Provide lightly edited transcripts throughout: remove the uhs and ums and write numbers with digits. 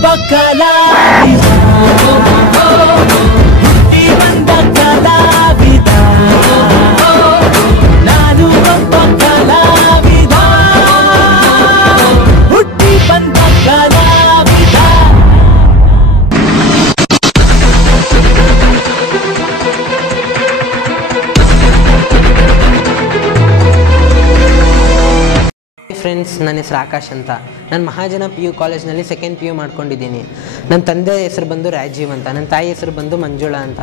ಒಬ್ಬ ಕಲಾವಿದ ಹುಟ್ಟಿ ಬಂದ ಕಲಾವಿದ ನಾನು ಒಬ್ಬ ಕಲಾವಿದ ಹುಟ್ಟಿ ಬಂದ ಕಲಾವಿದ ಫ್ರೆಂಡ್ಸ್, ನನ್ನ ಹೆಸರು ಆಕಾಶ್ ಅಂತ. ನಾನು ಮಹಾಜನ PU ಕಾಲೇಜ್ನಲ್ಲಿ ಸೆಕೆಂಡ್ PU ಮಾಡ್ಕೊಂಡಿದ್ದೀನಿ. ನನ್ನ ತಂದೆ ಹೆಸರು ಬಂದು ರಾಜೀವ್ ಅಂತ, ನನ್ನ ತಾಯಿ ಹೆಸರು ಬಂದು ಮಂಜುಳಾ ಅಂತ.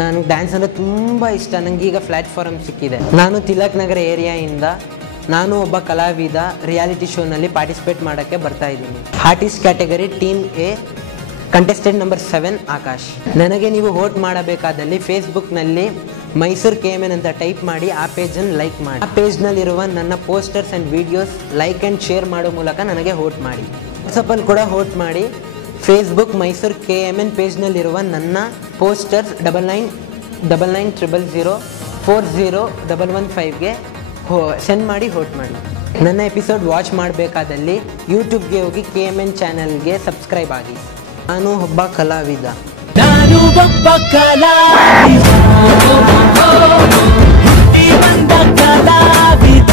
ನನಗೆ ಡ್ಯಾನ್ಸ್ ಅಂದರೆ ತುಂಬ ಇಷ್ಟ. ನನಗೆ ಈಗ ಪ್ಲ್ಯಾಟ್ಫಾರ್ಮ್ ಸಿಕ್ಕಿದೆ. ನಾನು ತಿಲಕ್ ನಗರ ಏರಿಯಾಯಿಂದ ನಾನು ಒಬ್ಬ ಕಲಾವಿದ ರಿಯಾಲಿಟಿ ಶೋನಲ್ಲಿ ಪಾರ್ಟಿಸಿಪೇಟ್ ಮಾಡೋಕ್ಕೆ ಬರ್ತಾ ಇದ್ದೀನಿ. Artist category team A, contestant number 7 Akash. ನನಗೆ ನೀವು ವೋಟ್ ಮಾಡಬೇಕಾದಲ್ಲಿ ಫೇಸ್ಬುಕ್ನಲ್ಲಿ ಮೈಸೂರು KMN ಅಂತ ಟೈಪ್ ಮಾಡಿ ಆ ಪೇಜನ್ನು ಲೈಕ್ ಮಾಡಿ. ಆ ಪೇಜ್ನಲ್ಲಿರುವ ನನ್ನ posters and videos like and share ಮಾಡೋ ಮೂಲಕ ನನಗೆ ವೋಟ್ ಮಾಡಿ. ವಾಟ್ಸಪ್ಪಲ್ಲಿ ಕೂಡ ವೋಟ್ ಮಾಡಿ. ಫೇಸ್ಬುಕ್ ಮೈಸೂರು KMN ಪೇಜ್ನಲ್ಲಿರುವ ನನ್ನ ಪೋಸ್ಟರ್ಸ್ 9990040115ಗೆ ಸೆಂಡ್ ಮಾಡಿ ವೋಟ್ ಮಾಡಿ. ನನ್ನ ಎಪಿಸೋಡ್ ವಾಚ್ ಮಾಡಬೇಕಾದಲ್ಲಿ ಯೂಟ್ಯೂಬ್ಗೆ ಹೋಗಿ KMN ಚಾನಲ್ಗೆ ಸಬ್ಸ್ಕ್ರೈಬ್ ಆಗಿ. ನಾನು ಒಬ್ಬ ಕಲಾವಿದ. ನಾನು ಒಬ್ಬ ಕಲಾವಿದ ಹುಟ್ಟಿ ಬಂದ ಕಲಾವಿದ